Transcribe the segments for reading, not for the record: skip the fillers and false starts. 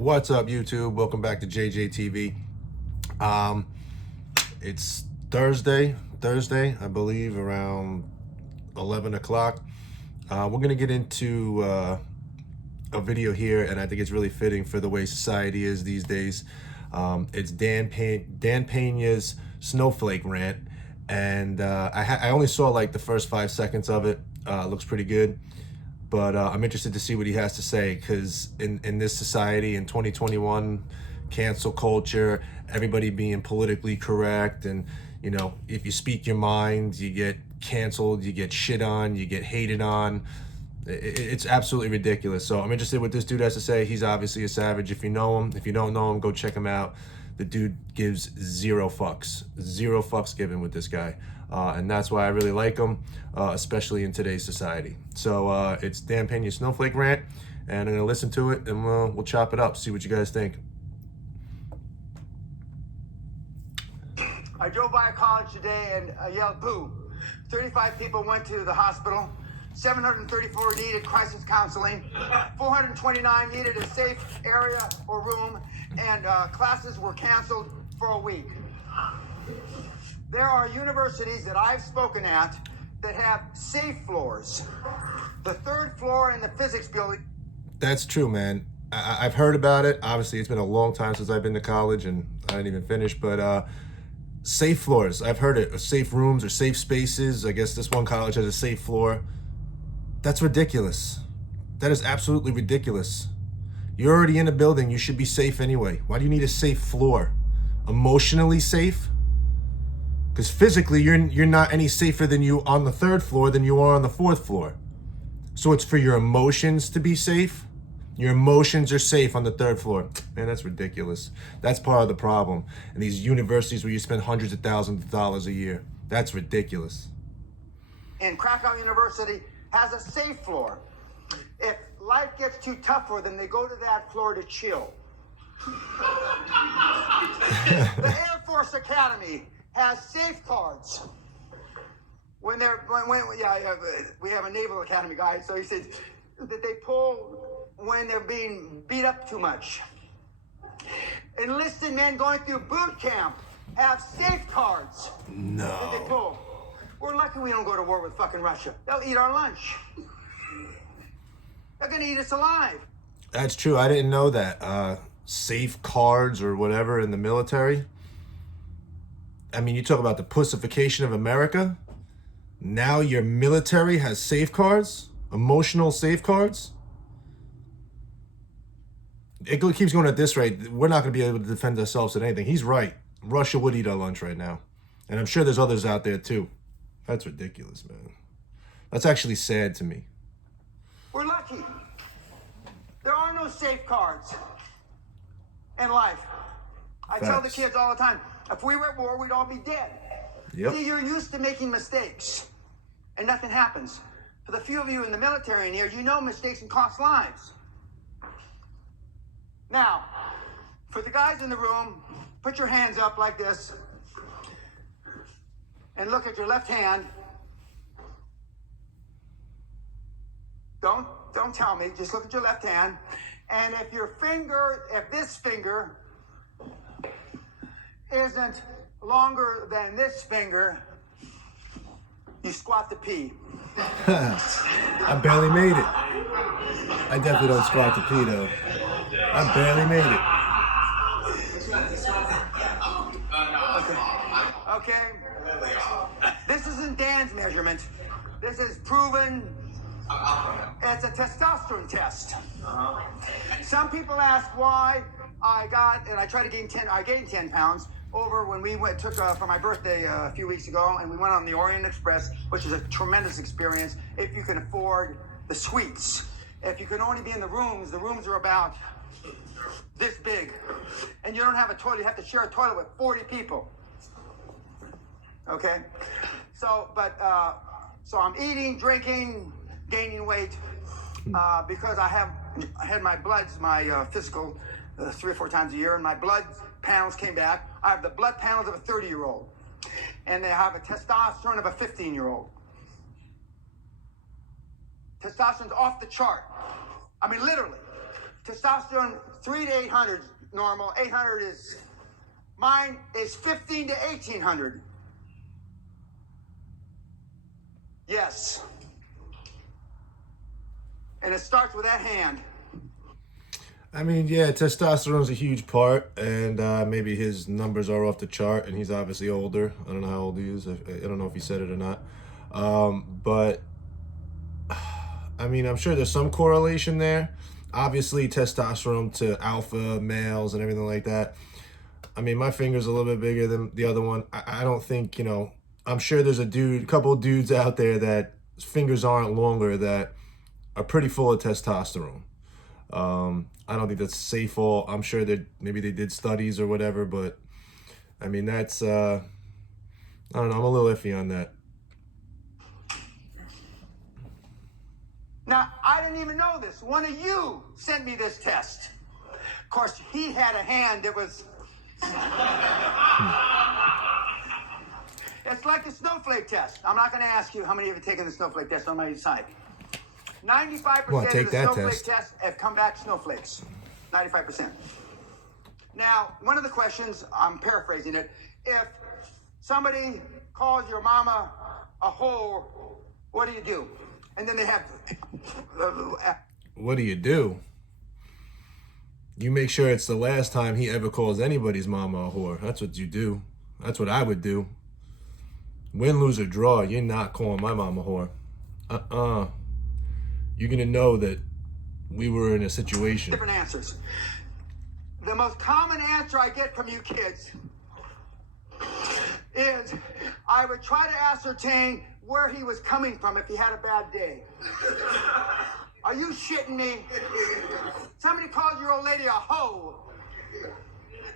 What's up, YouTube? Welcome back to JJTV. It's Thursday, I believe, around 11 o'clock. We're gonna get into a video here, and I think it's really fitting for the way society is these days. It's Dan Pena's Snowflake rant, and I only saw like the first 5 seconds of it. Looks pretty good. But I'm interested to see what he has to say, because in this society in 2021, cancel culture, everybody being politically correct, and you know, if you speak your mind, you get canceled, you get shit on, you get hated on. It's absolutely ridiculous. So I'm interested what this dude has to say. He's obviously a savage. If you know him, if you don't know him, go check him out. The dude gives zero fucks given with this guy. And that's why I really like him, especially in today's society. So it's Dan Pena's Snowflake rant, and I'm gonna listen to it, and we'll chop it up, see what you guys think. I drove by a college today and I yelled boo. 35 people went to the hospital. 734 needed crisis counseling. 429 needed a safe area or room, and classes were canceled for a week. There are universities that I've spoken at that have safe floors. The third floor in the physics building. That's true, man. I've heard about it. Obviously, it's been a long time since I've been to college, and I didn't even finish, but safe floors, I've heard it. Safe rooms or safe spaces. I guess this one college has a safe floor. That's ridiculous. That is absolutely ridiculous. You're already in a building. You should be safe anyway. Why do you need a safe floor? Emotionally safe? Because physically, you're not any safer than you on the third floor than you are on the fourth floor. So it's for your emotions to be safe? Your emotions are safe on the third floor. Man, that's ridiculous. That's part of the problem. And these universities where you spend hundreds of thousands of dollars a year. That's ridiculous. And Krakow University has a safe floor. If life gets too tough for them, they go to that floor to chill. The Air Force Academy has safeguards. We have a Naval Academy guy, so he says that they pull when they're being beat up too much. Enlisted men going through boot camp have safeguards. No. That they pull. We're lucky we don't go to war with fucking Russia. They'll eat our lunch. They're gonna eat us alive. That's true. I didn't know that. Safe cards or whatever in the military. I mean, you talk about the pussification of America. Now your military has safeguards, emotional safeguards. It keeps going at this rate. We're not going to be able to defend ourselves at anything. He's right. Russia would eat our lunch right now. And I'm sure there's others out there too. That's ridiculous, man. That's actually sad to me. We're lucky. There are no safeguards in life. I tell the kids all the time, if we were at war, we'd all be dead. Yep. See, you're used to making mistakes, and nothing happens. For the few of you in the military in here, you know mistakes can cost lives. Now, for the guys in the room, put your hands up like this, and look at your left hand. Don't tell me, just look at your left hand. And if this finger isn't longer than this finger, you squat to pee. I barely made it. I definitely don't squat to pee though. I barely made it. Okay. This isn't Dan's measurement. This is proven. It's a testosterone test. Some people ask why I tried to gain 10. I gained 10 pounds over when we took for my birthday a few weeks ago, and we went on the Orient Express, which is a tremendous experience if you can afford the suites. If you can only be in the rooms are about this big, and you don't have a toilet. You have to share a toilet with 40 people. Okay, so I'm eating, drinking, gaining weight because I had my physical 3 or 4 times a year, and my blood panels came back. I have the blood panels of a 30-year-old, and they have a testosterone of a 15-year-old. Testosterone's off the chart. I mean, literally. testosterone 3 to 800 normal. 800 is, mine is 15 to 1800. Yes. And it starts with that hand. I mean, yeah, testosterone's a huge part, and maybe his numbers are off the chart, and he's obviously older. I don't know how old he is. I don't know if he said it or not. But, I mean, I'm sure there's some correlation there. Obviously, testosterone to alpha males and everything like that. I mean, my finger's a little bit bigger than the other one. I don't think, you know, I'm sure there's a couple of dudes out there that fingers aren't longer that are pretty full of testosterone. I don't think that's safe. I'm sure that maybe they did studies or whatever, but I mean, that's, I don't know, I'm a little iffy on that. Now, I didn't even know this. One of you sent me this test. Of course, he had a hand that was... It's like the Snowflake test. I'm not going to ask you how many of you have taken the Snowflake test on my side. 95% of the Snowflake tests have come back snowflakes. 95%. Now, one of the questions, I'm paraphrasing it, if somebody calls your mama a whore, what do you do? And then they have... What do you do? You make sure it's the last time he ever calls anybody's mama a whore. That's what you do. That's what I would do. Win, lose, or draw, you're not calling my mama a whore. You're going to know that we were in a situation. Different answers. The most common answer I get from you kids is I would try to ascertain where he was coming from if he had a bad day. Are you shitting me? Somebody called your old lady a hoe.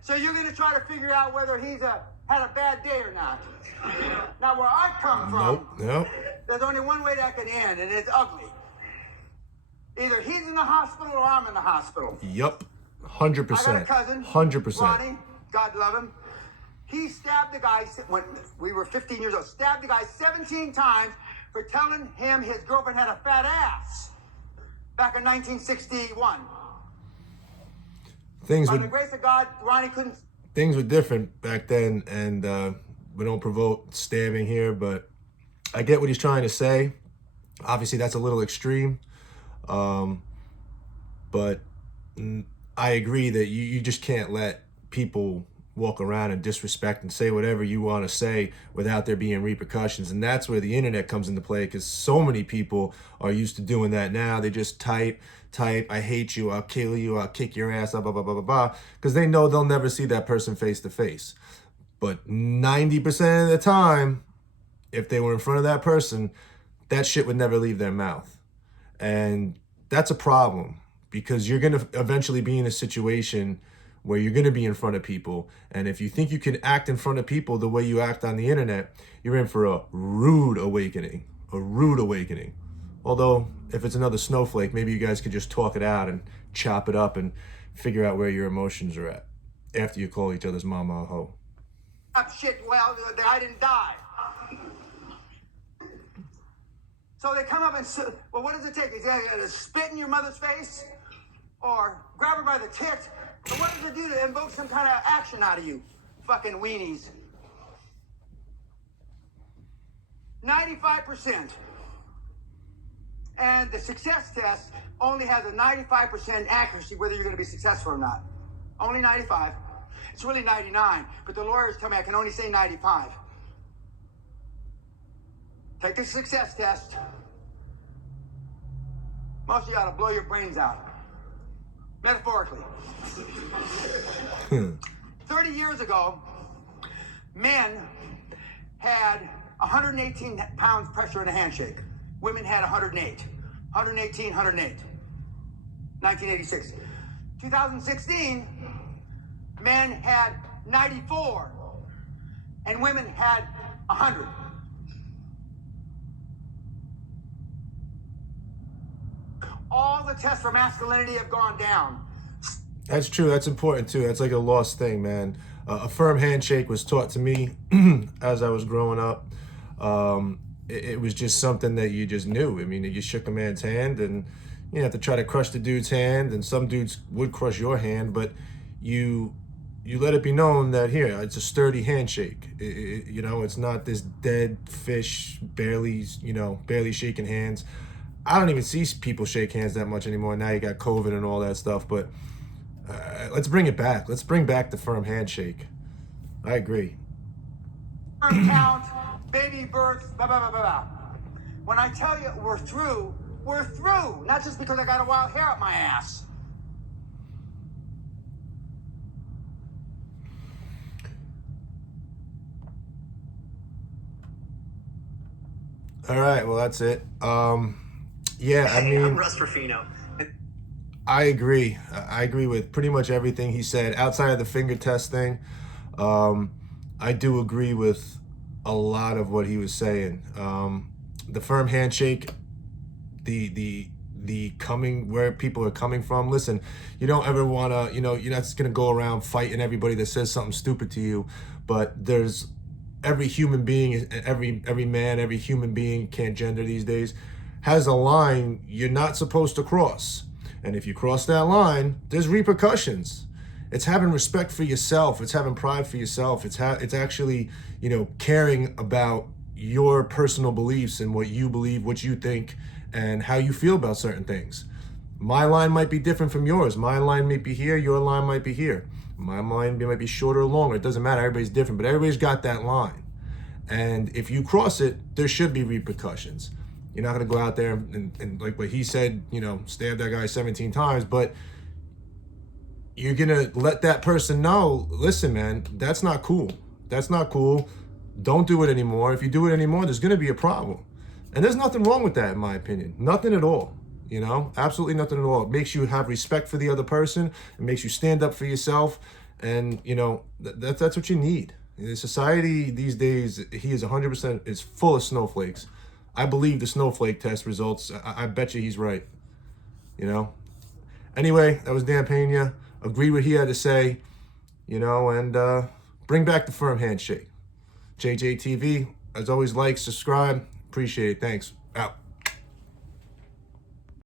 So you're going to try to figure out whether he's had a bad day or not. Now, where I come from, Nope. there's only one way that can end, and it's ugly. Either he's in the hospital or I'm in the hospital. Yup. 100%. I got a cousin, 100%. Ronnie, God love him. He stabbed the guy when we were 15 years old. Stabbed the guy 17 times for telling him his girlfriend had a fat ass back in 1961. By the grace of God, Ronnie couldn't... Things were different back then, and we don't promote stabbing here, but I get what he's trying to say. Obviously, that's a little extreme. But I agree that you just can't let people walk around and disrespect and say whatever you want to say without there being repercussions. And that's where the internet comes into play, because so many people are used to doing that now. They just type, I hate you, I'll kill you, I'll kick your ass, blah, blah, blah, blah, blah, blah, because they know they'll never see that person face to face. But 90% of the time, if they were in front of that person, that shit would never leave their mouth. And that's a problem, because you're going to eventually be in a situation where you're going to be in front of people. And if you think you can act in front of people the way you act on the internet, you're in for a rude awakening. A rude awakening. Although, if it's another snowflake, maybe you guys could just talk it out and chop it up and figure out where your emotions are at after you call each other's mama a hoe. Shit, well, I didn't die. So they come up and say, well, what does it take? Is it to spit in your mother's face? Or grab her by the tits? Or what does it do to invoke some kind of action out of you? Fucking weenies. 95%. And the success test only has a 95% accuracy whether you're going to be successful or not. Only 95. It's really 99, but the lawyers tell me I can only say 95. Take the success test. Most of you ought to blow your brains out. Metaphorically. 30 years ago, men had 118 pounds pressure in a handshake. Women had 108. 118, 108. 1986. 2016, men had 94, and women had 100. All the tests for masculinity have gone down. That's true. That's important too. That's like a lost thing, man. A firm handshake was taught to me as I was growing up. It was just something that you just knew. I mean, you shook a man's hand and You have to try to crush the dude's hand, and some dudes would crush your hand, but you let it be known that here, it's a sturdy handshake. You know, it's not this dead fish, barely shaking hands. I don't even see people shake hands that much anymore. Now you got COVID and all that stuff, but let's bring it back. Let's bring back the firm handshake. I agree. Sperm count, baby births, blah, blah, blah, blah, blah. When I tell you we're through, we're through. Not just because I got a wild hair up my ass. All right, well, that's it. Yeah, I Hey, mean, I'm Russ Ruffino. I agree. I agree with pretty much everything he said. Outside of the finger test thing, I do agree with a lot of what he was saying. The firm handshake, the coming where people are coming from. Listen, you don't ever want to, you're not just gonna go around fighting everybody that says something stupid to you. But there's every human being, every man, every human being, can't gender these days, has a line you're not supposed to cross. And if you cross that line, there's repercussions. It's having respect for yourself. It's having pride for yourself. It's actually, caring about your personal beliefs and what you believe, what you think, and how you feel about certain things. My line might be different from yours. My line might be here. Your line might be here. My line might be shorter or longer. It doesn't matter. Everybody's different, but everybody's got that line. And if you cross it, there should be repercussions. You're not going to go out there and like what he said, stab that guy 17 times, but you're going to let that person know, listen, man, that's not cool. That's not cool. Don't do it anymore. If you do it anymore, there's going to be a problem. And there's nothing wrong with that, in my opinion. Nothing at all. Absolutely nothing at all. It makes you have respect for the other person. It makes you stand up for yourself. And, that's what you need. The society these days, he is 100% is full of snowflakes. I believe the snowflake test results. I bet you he's right. Anyway, that was Dan Pena. Agree what he had to say, and bring back the firm handshake. JJTV, as always, like, subscribe. Appreciate it. Thanks. Out.